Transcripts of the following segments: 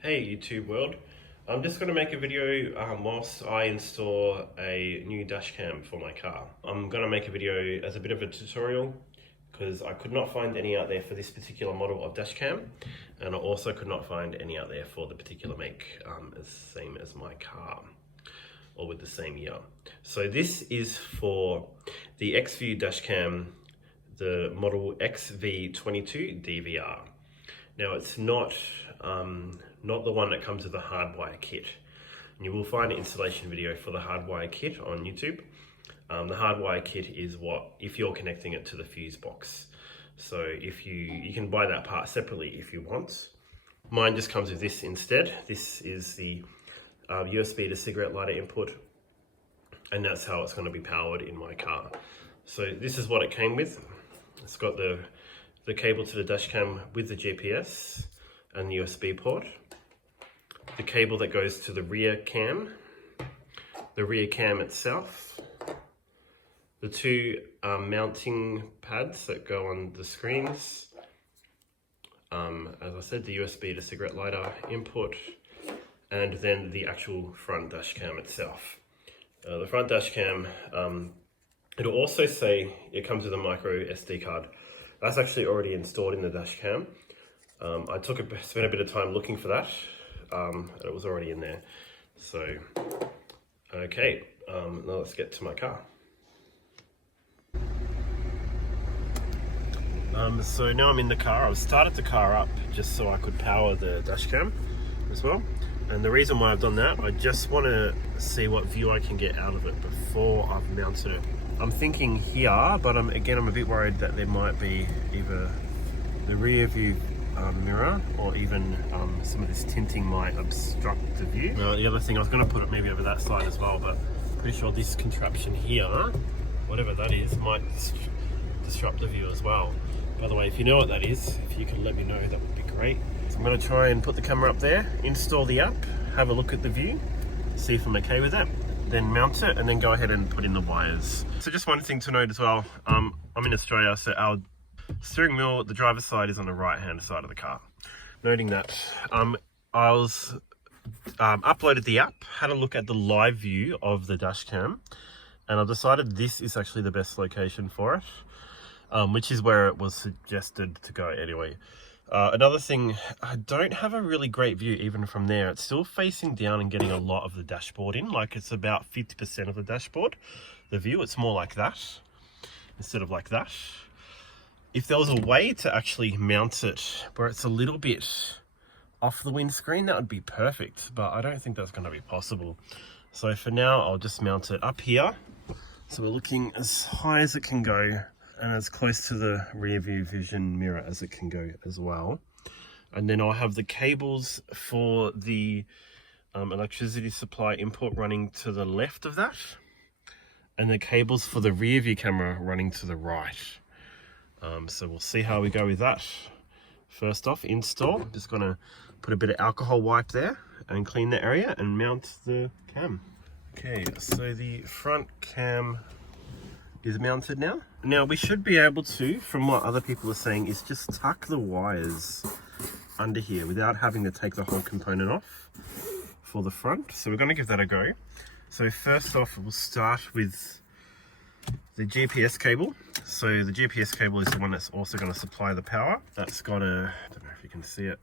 Hey YouTube world, I'm just going to make a video whilst I install a new dash cam for my car. I'm going to make a video as a bit of a tutorial because I could not find any out there for this particular model of dash cam, and I also could not find any out there for the particular make, same as my car, or with the same year. So this is for the XVIEW dash cam, the model XVIEW XV22DVR. Now it's not the one that comes with the hardwire kit. And you will find an installation video for the hardwire kit on YouTube. The hardwire kit is what, if you're connecting it to the fuse box. So if you can buy that part separately if you want. Mine just comes with this instead. This is the USB to cigarette lighter input, and that's how it's going to be powered in my car. So this is what it came with. It's got the cable to the dash cam with the GPS and the USB port, the cable that goes to the rear cam itself, the two mounting pads that go on the screens, as I said, the USB to cigarette lighter input, and then the actual front dash cam itself. The front dash cam, it'll also say it comes with a micro SD card. That's actually already installed in the dash cam. I spent a bit of time looking for that, and it was already in there. So, okay, now let's get to my car. So now I'm in the car. I've started the car up just so I could power the dash cam as well. And the reason why I've done that, I just want to see what view I can get out of it before I've mounted it. I'm thinking here, but again, I'm a bit worried that there might be either the rear view mirror or even some of this tinting might obstruct the view. The other thing, I was going to put it maybe over that side as well, but pretty sure this contraption here, whatever that is, might disrupt the view as well. By the way, if you know what that is, if you can let me know, that would be great. So I'm going to try and put the camera up there, install the app, have a look at the view, see if I'm okay with that, then mount it, and then go ahead and put in the wires. So just one thing to note as well, I'm in Australia, so our steering wheel, the driver's side, is on the right hand side of the car. Noting that, I was uploaded the app, had a look at the live view of the dash cam, and I decided this is actually the best location for it, which is where it was suggested to go anyway. Another thing, I don't have a really great view even from there. It's still facing down and getting a lot of the dashboard in, like it's about 50% of the dashboard, the view. It's more like that instead of like that. If there was a way to actually mount it where it's a little bit off the windscreen, that would be perfect, but I don't think that's going to be possible. So for now, I'll just mount it up here. So we're looking as high as it can go, and as close to the rear view vision mirror as it can go as well. And then I'll have the cables for the electricity supply input running to the left of that, and the cables for the rear view camera running to the right. So we'll see how we go with that. First off, install. Just gonna put a bit of alcohol wipe there and clean the area and mount the cam. Okay, so the front cam is mounted now. Now we should be able to, from what other people are saying, is just tuck the wires under here without having to take the whole component off for the front. So we're going to give that a go. So first off, we'll start with the GPS cable. So the GPS cable is the one that's also going to supply the power. That's got a, I don't know if you can see it,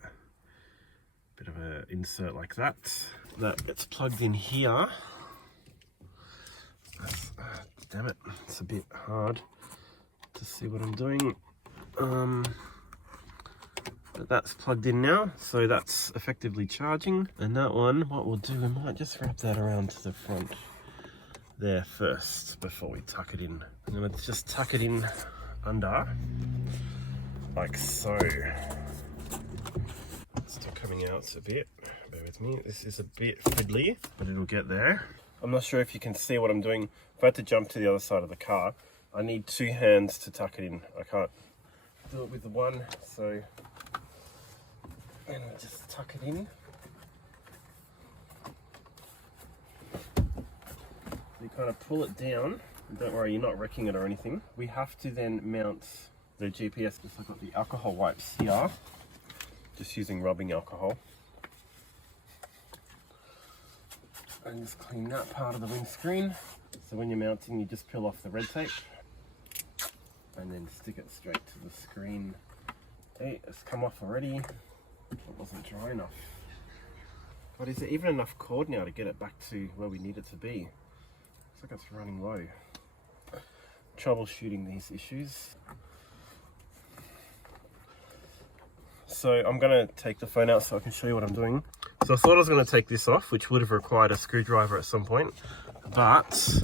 bit of an insert like that. That gets plugged in here. Damn it, it's a bit hard to see what I'm doing. But that's plugged in now, so that's effectively charging. And that one, what we'll do, we might just wrap that around to the front there first before we tuck it in. I'm gonna just tuck it in under, like so. It's still coming out a bit, bear with me. This is a bit fiddly, but it'll get there. I'm not sure if you can see what I'm doing. If I had to jump to the other side of the car, I need two hands to tuck it in. I can't do it with the one, so and I just tuck it in. You kind of pull it down. Don't worry, you're not wrecking it or anything. We have to then mount the GPS. I've got the alcohol wipes here, just using rubbing alcohol. And just clean that part of the windscreen. So when you're mounting, you just peel off the red tape and then stick it straight to the screen. Hey, it's come off already. It wasn't dry enough. But is there even enough cord now to get it back to where we need it to be? Looks like it's running low. Troubleshooting these issues. So I'm going to take the phone out so I can show you what I'm doing. So I thought I was going to take this off, which would have required a screwdriver at some point, but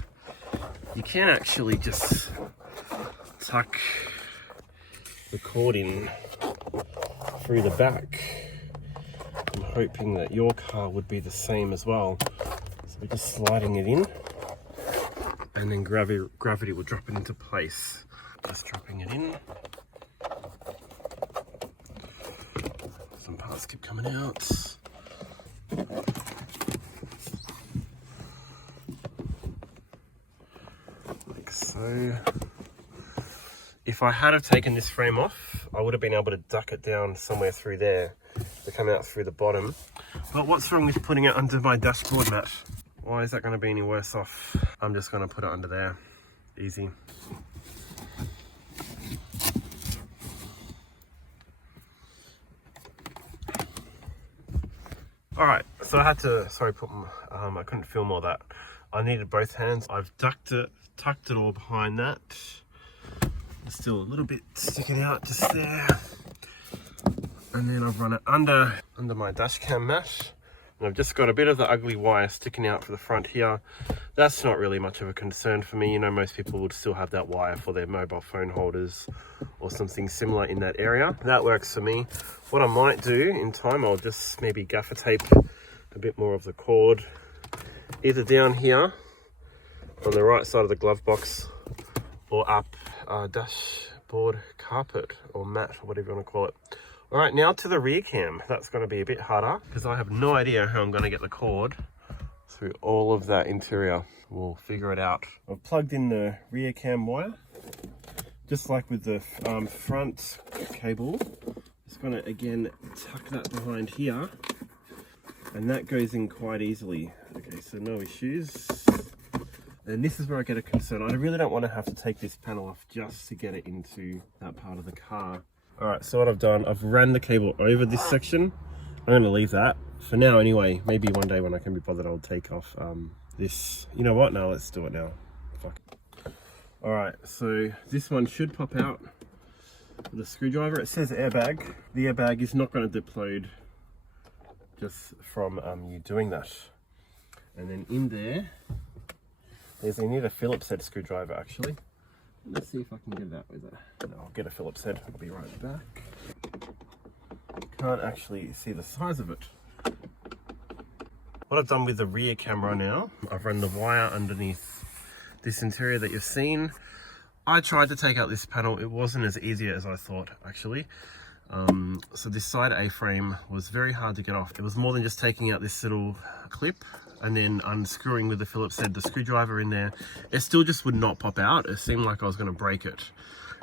you can actually just tuck the cord in through the back. I'm hoping that your car would be the same as well. So we're just sliding it in, and then gravity will drop it into place. Just dropping it in. Some parts keep coming out. Like so. If I had have taken this frame off, I would have been able to duck it down somewhere through there to come out through the bottom. But what's wrong with putting it under my dashboard mat? Why is that going to be any worse off? I'm just going to put it under there. Easy. Alright, so I had to, I couldn't film all that. I needed both hands. I've tucked it all behind that. There's still a little bit sticking out just there. And then I've run it under my dash cam mat. And I've just got a bit of the ugly wire sticking out for the front here. That's not really much of a concern for me. You know, most people would still have that wire for their mobile phone holders or something similar in that area. That works for me. What I might do in time, I'll just maybe gaffer tape a bit more of the cord, either down here on the right side of the glove box or up dashboard carpet or mat, or whatever you want to call it. All right, now to the rear cam. That's going to be a bit harder because I have no idea how I'm going to get the cord through all of that interior. We'll figure it out. I've plugged in the rear cam wire, just like with the front cable. Just going to again tuck that behind here, and that goes in quite easily. Okay, so no issues. And this is where I get a concern. I really don't want to have to take this panel off just to get it into that part of the car. All right, so what I've done, I've ran the cable over this section. I'm going to leave that for now anyway. Maybe one day when I can be bothered, I'll take off this. You know what? No, let's do it now. Fuck. All right, so this one should pop out with a screwdriver. It says airbag. The airbag is not going to depload just from you doing that. And then in there, you need a Phillips head screwdriver actually. Let's see if I can get it out with it. No, I'll get a Phillips head. I'll be right back. Can't actually see the size of it. What I've done with the rear camera now, I've run the wire underneath this interior that you've seen. I tried to take out this panel. It wasn't as easy as I thought actually. So this side A-frame was very hard to get off. It was more than just taking out this little clip and then unscrewing with the Phillips head, the screwdriver in there. It still just would not pop out. It seemed like I was gonna break it.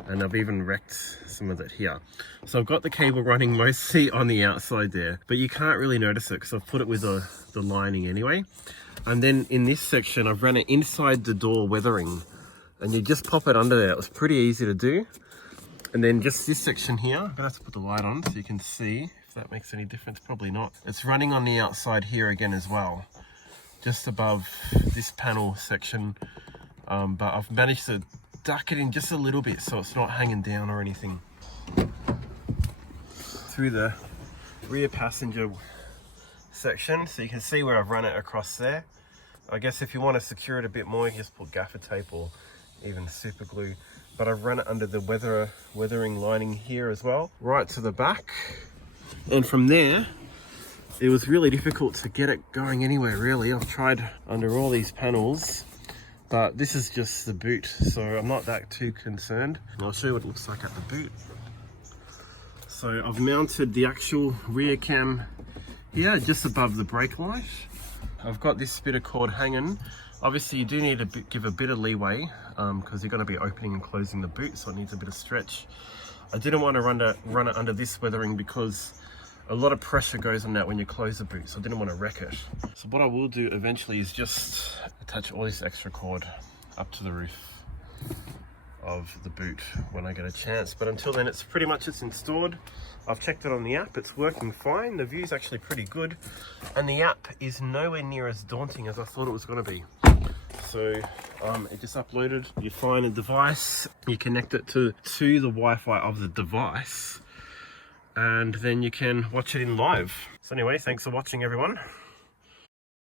And I've even wrecked some of it here. So I've got the cable running mostly on the outside there, but you can't really notice it because I've put it with the lining anyway. And then in this section, I've run it inside the door weathering, and you just pop it under there. It was pretty easy to do. And then just this section here, I'm gonna have to put the light on so you can see if that makes any difference. Probably not. It's running on the outside here again as well, just above this panel section. But I've managed to duck it in just a little bit so it's not hanging down or anything. Through the rear passenger section, so you can see where I've run it across there. I guess if you want to secure it a bit more, you just put gaffer tape or even super glue. But I've run it under the weathering lining here as well, right to the back. And from there, it was really difficult to get it going anywhere really. I've tried under all these panels, but this is just the boot, so I'm not that too concerned. And I'll show you what it looks like at the boot. So I've mounted the actual rear cam here, just above the brake light. I've got this bit of cord hanging. Obviously you do need to give a bit of leeway because you're going to be opening and closing the boot, so it needs a bit of stretch. I didn't want to run it under this weathering because a lot of pressure goes on that when you close the boot, so I didn't want to wreck it. So what I will do eventually is just attach all this extra cord up to the roof of the boot when I get a chance, but until then it's installed. I've checked it on the app, it's working fine. The view's actually pretty good, and the app is nowhere near as daunting as I thought it was going to be. So it just uploaded. You find a device, you connect it to the Wi-Fi of the device, and then you can watch it in live. So anyway, thanks for watching everyone.